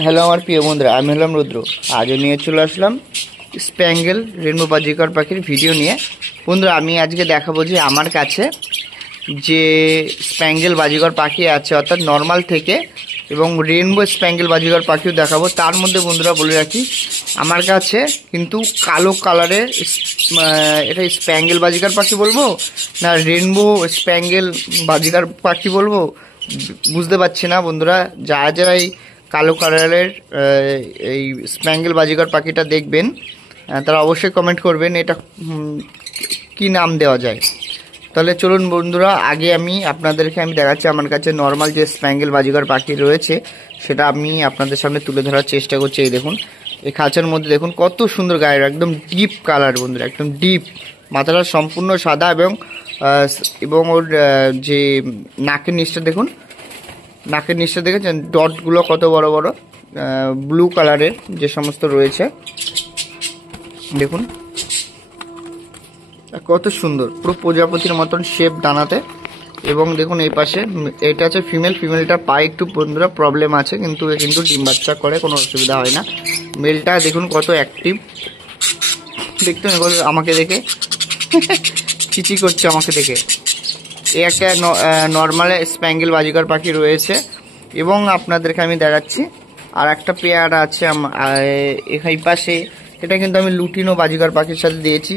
Hello আমার প্রিয় বন্ধুরা, আমি হলাম রুদ্র। আজও নিয়ে চলে আসলাম স্প্যাঙ্গেল রেনবো বাজিকর পাখির ভিডিও নিয়ে। বন্ধুরা, আমি আজকে দেখাবো যে আমার কাছে যে স্প্যাঙ্গেল বাজিকর পাখি আছে, অর্থাৎ নর্মাল থেকে এবং রেনবো স্প্যাঙ্গেল বাজিকর পাখিও দেখাবো। তার মধ্যে বন্ধুরা বলে রাখি, আমার কাছে কিন্তু কালো কালারের এটা স্প্যাঙ্গেল বাজিকর পাখি বলবো না রেনবো স্প্যাঙ্গেল বাজিকর পাখি বলবো বুঝতে পারছি না। বন্ধুরা, যারা এই কালো কালারের এই স্প্যাঙ্গেল বাজিকর পাখিটা দেখবেন তারা অবশ্যই কমেন্ট করবেন এটা কি নাম দেওয়া যায়। তাহলে চলুন বন্ধুরা, আগে আমি আপনাদেরকে দেখাচ্ছি আমার কাছে নর্মাল যে স্প্যাঙ্গেল বাজিকর পাখি রয়েছে সেটা আমি আপনাদের সামনে তুলে ধরার চেষ্টা করছি। এই দেখুন, এই খাঁচার মধ্যে দেখুন কত সুন্দর গায়ের, একদম ডিপ কালার বন্ধুরা, একদম ডিপ। মাথাটা সম্পূর্ণ সাদা এবং ওর যে নাকের নিচটা দেখুন, নাকের নিচটা দেখেছেন ডটগুলো কত বড় বড় ব্লু কালারের যে সমস্ত রয়েছে, দেখুন কত সুন্দর, পুরো প্রজাপতির মতন শেপ ডানাতে। এবং দেখুন এই পাশে এটা আছে ফিমেল, ফিমেলটার পায়ে একটু বন্ধুরা প্রবলেম আছে, কিন্তু ডিম বাচ্চা করে, কোনো অসুবিধা হয় না। মেলটা দেখুন কত অ্যাক্টিভ, দেখতে আমাকে দেখে চিচি করছে আমাকে দেখে। এই একটা নর্মাল স্প্যাঙ্গেল বাজিকর পাখি রয়েছে। এবং আপনাদেরকে আমি দেখাচ্ছি আর একটা পেয়ার আছে এই পাশে, এটা কিন্তু আমি লুটিনো বাজিকর পাখির সাথে দিয়েছি।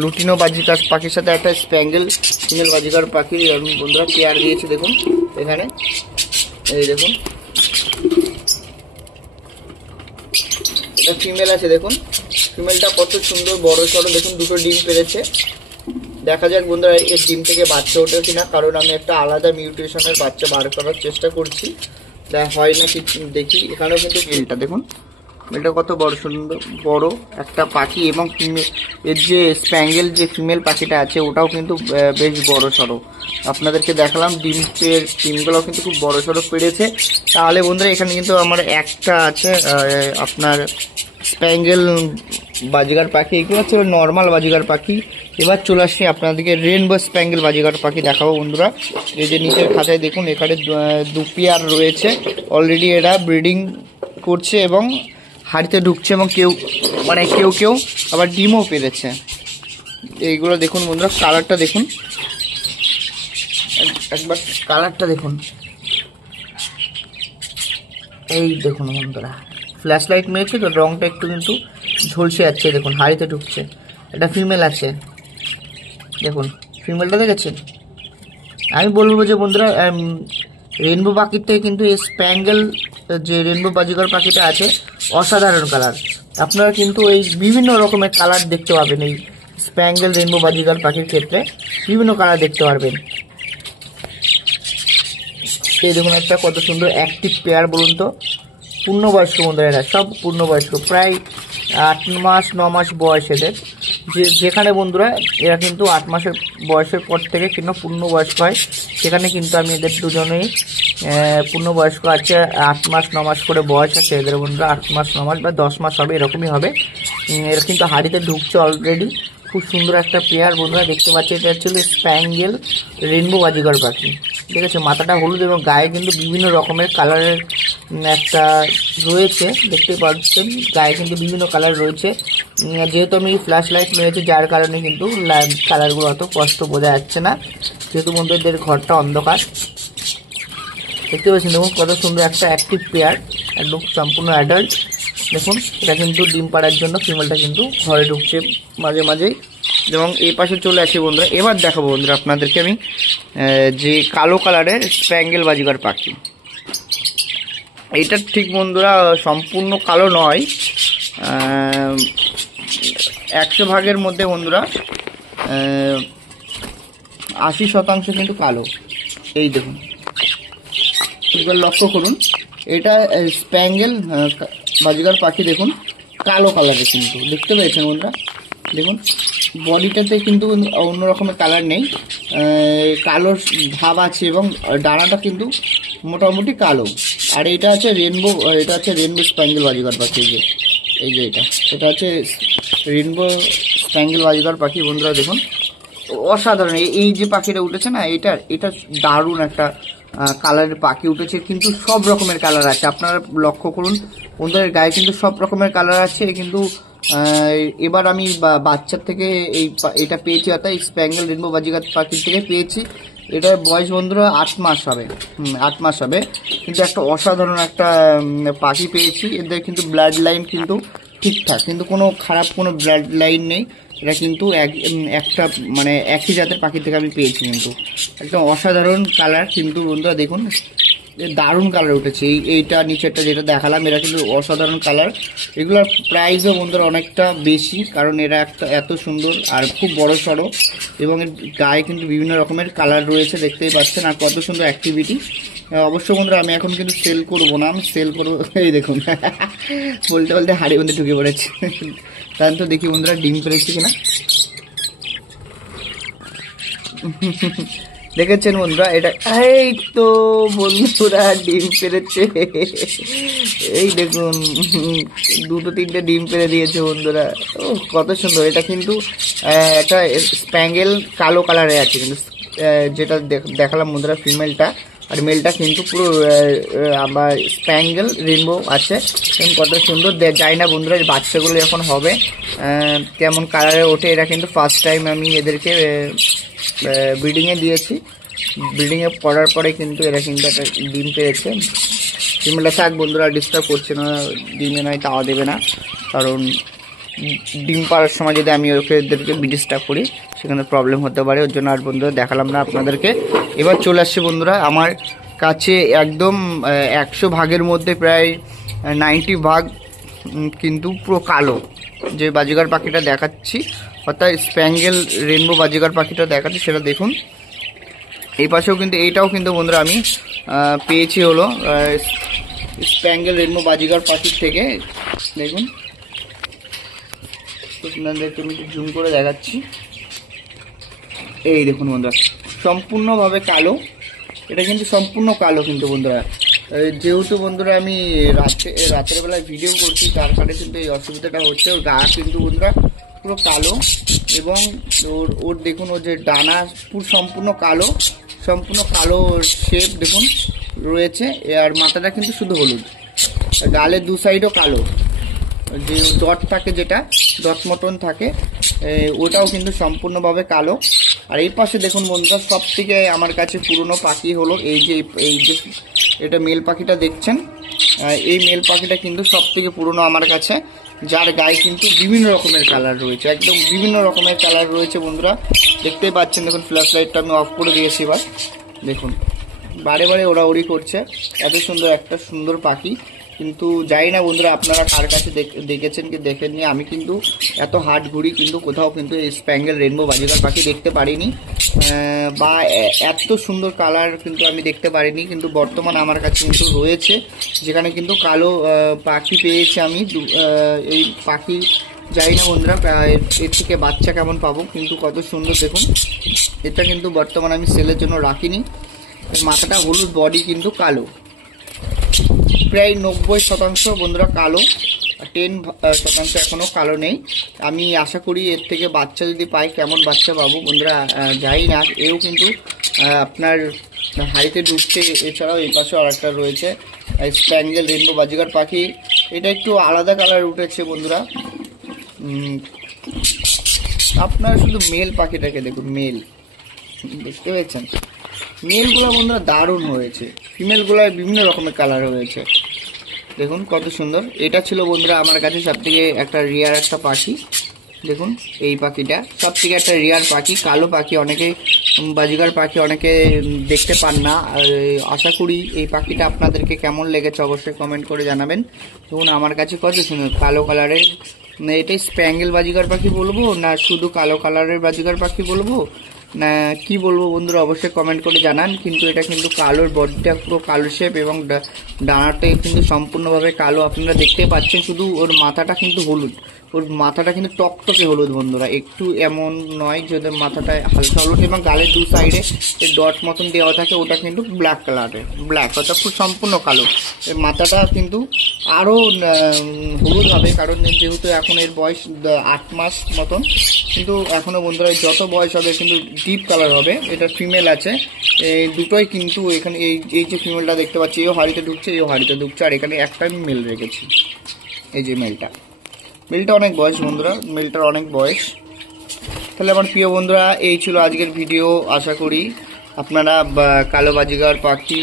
লুটিনো বাজিকর পাখির সাথে একটা স্প্যাঙ্গেল ফিমেল বাজিকর পাখির আমি বন্ধুরা পেয়ার দিয়েছি। দেখুন এখানে, এই দেখুন এটা ফিমেল আছে, দেখুন ফিমেলটা কত সুন্দর বড় সড়ো, দেখুন দুটো ডিম পেরেছে। দেখা যাক বন্ধুরা এর ডিম থেকে বাচ্চা ওঠে কিনা, কারণ আমি একটা আলাদা মিউটেশনের বাচ্চা বার করার চেষ্টা করছি, হয় না কি দেখি। এখানেও কিন্তু মেলটা দেখুন, মেলটা কত বড় সুন্দর বড় একটা পাখি। এবং এর যে স্প্যাঙ্গেল যে ফিমেল পাখিটা আছে ওটাও কিন্তু বেশ বড় সড়ো, আপনাদেরকে দেখালাম। ডিমগুলো কিন্তু খুব বড় সড়ো পেরেছে। তাহলে বন্ধুরা এখানে কিন্তু আমার একটা আছে আপনার স্প্যাঙ্গেল বাজিকর পাখি, এগুলো হচ্ছে নর্মাল বাজিকর পাখি। এবার চলে আসছি আপনাদেরকে রেনবো স্প্যাঙ্গেল বাজিকর পাখি দেখাবো বন্ধুরা। এই যে নিচের খাঁচায় দেখুন, এখানে দু পেয়ার রয়েছে অলরেডি, এরা ব্রিডিং করছে এবং হাড়িতে ঢুকছে, এবং কেউ আবার ডিমও পেরেছে। এইগুলো দেখুন বন্ধুরা, কালারটা দেখুন, একবার কালারটা দেখুন, এই দেখুন বন্ধুরা, ফ্ল্যাশ লাইট মেরেছে তো রংটা একটু কিন্তু ঝলসে যাচ্ছে। দেখুন হাড়িতে ঢুকছে, এটা ফিমেল আছে, দেখুন ফিমেলটা দেখেছেন। আমি বলবো যে বন্ধুরা রেনবো পাখির থেকে কিন্তু এই স্প্যাঙ্গেল যে রেনবো বাজিকর পাখিটা আছে অসাধারণ কালার। আপনারা কিন্তু এই বিভিন্ন রকমের কালার দেখতে পাবেন এই স্প্যাঙ্গেল রেনবো বাজিকর পাখির ক্ষেত্রে, বিভিন্ন কালার দেখতে পারবেন। এই দেখুন একটা কত সুন্দর অ্যাক্টিভ পেয়ার, বলুন তো পূর্ণবয়স্ক বন্ধুরা, এরা সব পূর্ণবয়স্ক, প্রায় 8-9 মাস বয়স এদের। যেখানে বন্ধুরা এরা কিন্তু 8 মাসের বয়সের পর থেকে কিন্তু পূর্ণবয়স্ক হয়, সেখানে কিন্তু আমি এদের দুজনেই পূর্ণবয়স্ক আছে। 8-9 মাস করে বয়স আছে এদের বন্ধুরা, 8-9 মাস বা 10 মাস হবে, এরকমই হবে। এরা কিন্তু হাড়িতে ঢুকছে অলরেডি। খুব সুন্দর একটা পেয়ার বন্ধুরা, দেখতে পাচ্ছি এটা হচ্ছে স্প্যাঙ্গেল রেনবো বাজিকর পাখি। ঠিক আছে, মাথাটা হলুদ এবং গায়ে কিন্তু বিভিন্ন রকমের কালারের একটা রয়েছে, দেখতে পাচ্ছেন গায়ে কিন্তু বিভিন্ন কালার রয়েছে। যেহেতু আমি ফ্ল্যাশ লাইট মেরেছি যার কারণে কিন্তু কালারগুলো অত স্পষ্ট বোঝা যাচ্ছে না, যেহেতু বন্ধুদের ঘরটা অন্ধকার। দেখতে পাচ্ছেন দেখুন কত সুন্দর একটা অ্যাক্টিভ পেয়ার, একদম সম্পূর্ণ অ্যাডাল্ট। দেখুন এটা কিন্তু ডিম পাড়ার জন্য ফিমেলটা কিন্তু ঘরে ঢুকছে মাঝে মাঝেই। এবং এই পাশে চলে আসি বন্ধুরা, এবার দেখাবো বন্ধুরা আপনাদেরকে আমি যে কালো কালারের স্প্যাঙ্গেল বাজিকর পাখি। এইটা ঠিক বন্ধুরা সম্পূর্ণ কালো নয়, 100 ভাগের মধ্যে বন্ধুরা 80% কিন্তু কালো। এই দেখুন, এবার লক্ষ্য করুন, এটা স্প্যাঙ্গেল বাজিকর পাখি, দেখুন কালো কালারের কিন্তু, দেখতে পেয়েছেন বন্ধুরা। দেখুন বডিটাতে কিন্তু অন্য রকমের কালার নেই, কালো ভাব আছে এবং ডানাটা কিন্তু মোটামুটি কালো। আর এটা আছে রেনবো, এটা আছে রেনবো স্প্যাঙ্গেল বাজিকর পাখি। এই যে এটা হচ্ছে রেনবো স্প্যাঙ্গেল বাজিকর পাখি বন্ধুরা। দেখুন অসাধারণ, এই যে পাখিটা উঠেছে না, এটা দারুণ একটা কালারের পাখি উঠেছে, কিন্তু সব রকমের কালার আছে। আপনারা লক্ষ্য করুন ওদের গায়ে কিন্তু সব রকমের কালার আছে। কিন্তু এবার আমি বাচ্চার থেকে এটা পেয়েছি, অর্থাৎ স্প্যাঙ্গেল রেনবো বাজিগার পাখির থেকে পেয়েছি। এটার বয়স বন্ধুরা 8 মাস হবে, 8 মাস হবে। কিন্তু একটা অসাধারণ একটা পাখি পেয়েছি। এদের কিন্তু ব্লাড লাইন কিন্তু ঠিকঠাক, কিন্তু কোনো খারাপ কোনো ব্লাড লাইন নেই। এটা কিন্তু একটা মানে একই জাতের পাখি থেকে আমি পেয়েছি। কিন্তু একদম অসাধারণ কালার কিন্তু বন্ধুরা দেখুন, দারুণ কালার উঠেছে। এইটা নিচেরটা যেটা দেখালাম এরা কিন্তু অসাধারণ কালার। এগুলোর প্রাইসও বন্ধুরা অনেকটা বেশি, কারণ এরা এত সুন্দর আর খুব বড় সড়ো, এবং এর গায়ে কিন্তু বিভিন্ন রকমের কালার রয়েছে, দেখতেই পাচ্ছেন। আর কত সুন্দর অ্যাক্টিভিটি। অবশ্য বন্ধুরা আমি এখন কিন্তু সেল করবো না, আমি সেল করবো এই দেখুন বলতে বলতে হাড়ি বন্ধে ঢুকে পড়েছে। তাহলে তো দেখি বন্ধুরা ডিম পেরেছি কিনা। দেখেছেন বন্ধুরা, এটা এই তো বন্ধুরা ডিম পেরেছে। এই দেখুন 2-3টে ডিম পেরে দিয়েছে বন্ধুরা। ও কত সুন্দর। এটা কিন্তু একটা স্প্যাঙ্গেল কালো কালারে আছে, কিন্তু যেটা দেখালাম বন্ধুরা ফিমেলটা, আর মেলটা কিন্তু পুরো আবার স্প্যাঙ্গেল রেনবো আছে। কত সুন্দর। যাই না বন্ধুরা বাচ্চাগুলো এখন হবে কেমন কালারে ওঠে। এটা কিন্তু ফার্স্ট টাইম আমি এদেরকে ব্রিডিংয়ে দিয়েছি। ব্রিডিংয়ে পড়ার পরে কিন্তু এরা কিন্তু একটা ডিম পেয়েছে। ডিমটা থাক বন্ধুরা, ডিস্টার্ব করছে না, ডিমে নয় তাওয়া দেবে না, কারণ ডিম পাড়ার সময় যদি আমি এদেরকে ডিস্টার্ব করি সেখানে প্রবলেম হতে পারে। ওর জন্য আর বন্ধুরা দেখালাম না আপনাদেরকে। এবার চলে আসছে বন্ধুরা আমার কাছে একদম 100 ভাগের মধ্যে প্রায় 90 ভাগ কিন্তু পুরো কালো যে বাজিগার পাখিটা দেখাচ্ছি, অর্থাৎ স্প্যাঙ্গেল রেনবো বাজিগার পাখিটা দেখাচ্ছি, সেটা দেখুন। এই পাশেও কিন্তু এইটাও কিন্তু বন্ধুরা আমি পেয়েছি হলো স্প্যাঙ্গেল রেনবো বাজিগার পাখির থেকে। দেখুন তুমি জুম করে দেখাচ্ছি, এই দেখুন বন্ধুরা সম্পূর্ণভাবে কালো। এটা কিন্তু সম্পূর্ণ কালো কিন্তু বন্ধুরা। যেহেতু বন্ধুরা আমি রাতের বেলায় ভিডিও করছি, তার কারণে কিন্তু এই অসুবিধাটা হচ্ছে। ওর গা কিন্তু বন্ধুরা পুরো কালো, এবং ওর দেখুন ওর যে ডানা পুরো সম্পূর্ণ কালো, সম্পূর্ণ কালো শেপ দেখুন রয়েছে। আর মাথাটা কিন্তু শুধু হলুদ, গালের দু সাইডও কালো, যে ডট থাকে যেটা ডট মতন থাকে ওটাও কিন্তু সম্পূর্ণভাবে কালো। আর এই পাশে দেখুন বন্ধুরা সব থেকে আমার কাছে পুরনো পাখি হলো এই যে এটা মেল পাখিটা দেখছেন। এই মেল পাখিটা কিন্তু সব থেকে পুরনো আমার কাছে, যার গায়ে কিন্তু বিভিন্ন রকমের কালার রয়েছে, একদম বিভিন্ন রকমের কালার রয়েছে বন্ধুরা। দেখতেই পাচ্ছেন দেখুন, ফ্ল্যাশ লাইটটা আমি অফ করে দিয়েছি। এবার দেখুন বারে বারে ওড়াউড়ি করছে, এত সুন্দর একটা সুন্দর পাখি। কিন্তু যাই না বন্ধুরা আপনারা কার কাছে দেখেছেন কি দেখেননি, আমি কিন্তু এত হাট ঘুরি কিন্তু কোথাও কিন্তু এই স্প্যাঙ্গেল রেনবো বাজিগার পাখি দেখতে পারিনি, বা এত সুন্দর কালার কিন্তু আমি দেখতে পারিনি। কিন্তু বর্তমান আমার কাছে কিন্তু রয়েছে, যেখানে কিন্তু কালো পাখি পেয়েছি আমি। এই পাখি যাই না বন্ধুরা এর থেকে বাচ্চা কেমন পাবো, কিন্তু কত সুন্দর দেখুন। এটা কিন্তু বর্তমানে আমি সেলের জন্য রাখিনি। মাথাটা হলুদ, বডি কিন্তু কালো, প্রায় 90% বন্ধুরা কালো, 10% এখনো কালো নেই। আমি আশা করি এর থেকে বাচ্চা যদি পাই কেমন বাচ্চা পাবো বন্ধুরা যাই না। এও কিন্তু আপনার হাড়িতে ঢুকছে। এছাড়াও এই পাশে আর একটা রয়েছে স্প্যাঙ্গেল রেনবো বাজিগার পাখি, এটা একটু আলাদা কালার উঠেছে বন্ধুরা। আপনারা শুধু মেল পাখিটাকে দেখুন, মেল দেখতে পেয়েছেন, মেলগুলো বন্ধুরা দারুণ হয়েছে, ফিমেলগুলোয় বিভিন্ন রকমের কালার হয়েছে দেখুন কত সুন্দর। এটা ছিল বন্ধুরা আমার কাছে সব থেকে একটা রিয়ার একটা পাখি। দেখুন এই পাখিটা সব থেকে একটা রিয়ার পাখি, কালো পাখি, অনেকে বাজিগার পাখি অনেকে দেখতে পান না। আশা করি এই পাখিটা আপনাদেরকে কেমন লেগেছে অবশ্যই কমেন্ট করে জানাবেন। দেখুন আমার কাছে কত সুন্দর কালো কালারের, এটাই স্প্যাঙ্গেল বাজিগার পাখি বলবো না শুধু কালো কালারের বাজিগার পাখি বলবো না কি বলবো বন্ধুরা অবশ্যই কমেন্ট করে জানান। কিন্তু এটা কিন্তু কালোর বডিটা পুরো কালো শেপ, এবং ডানাটা কিন্তু সম্পূর্ণভাবে কালো আপনারা দেখতে পাচ্ছেন। শুধু ওর মাথাটা কিন্তু হলুদ, ওর মাথাটা কিন্তু টকটকে হলুদ বন্ধুরা, একটু এমন নয় যে ওদের মাথাটায় হালকা হলুদ, এবং গালের দু সাইডে ডট মতন দেওয়া থাকে ওটা কিন্তু ব্ল্যাক কালারের, ব্ল্যাক অর্থাৎ খুব সম্পূর্ণ কালো। এর মাথাটা কিন্তু আরও হলুদ হবে, কারণ যেহেতু এখন এর বয়স 8 মাস মতন, কিন্তু এখনও বন্ধুরা যত বয়স হবে কিন্তু ডিপ কালার হবে। এটা ফিমেল আছে, এই দুটোই কিন্তু এখানে এই যে ফিমেলটা দেখতে পাচ্ছি এও হাড়িতে ঢুকছে, এও হাড়িতে ঢুকছে, আর এখানে একটা আমি মেল রেখেছি। এই যে মেলটা অনেক বয়স বন্ধুরা, মেলটার অনেক বয়স। তাহলে আমার প্রিয় বন্ধুরা এই ছিল আজকের ভিডিও। আশা করি আপনারা কালো বাজিগার পাখি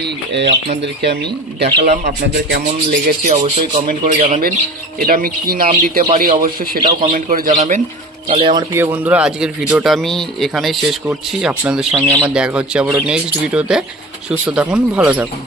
আপনাদেরকে আমি দেখালাম, আপনাদের কেমন লেগেছে অবশ্যই কমেন্ট করে জানাবেন। এটা আমি কি নাম দিতে পারি অবশ্যই সেটাও কমেন্ট করে জানাবেন। তাহলে আমার প্রিয় বন্ধুরা আজকের ভিডিওটা আমি এখানেই শেষ করছি। আপনাদের সঙ্গে আমার দেখা হচ্ছে আবারও নেক্সট ভিডিওতে। সুস্থ থাকুন, ভালো থাকুন।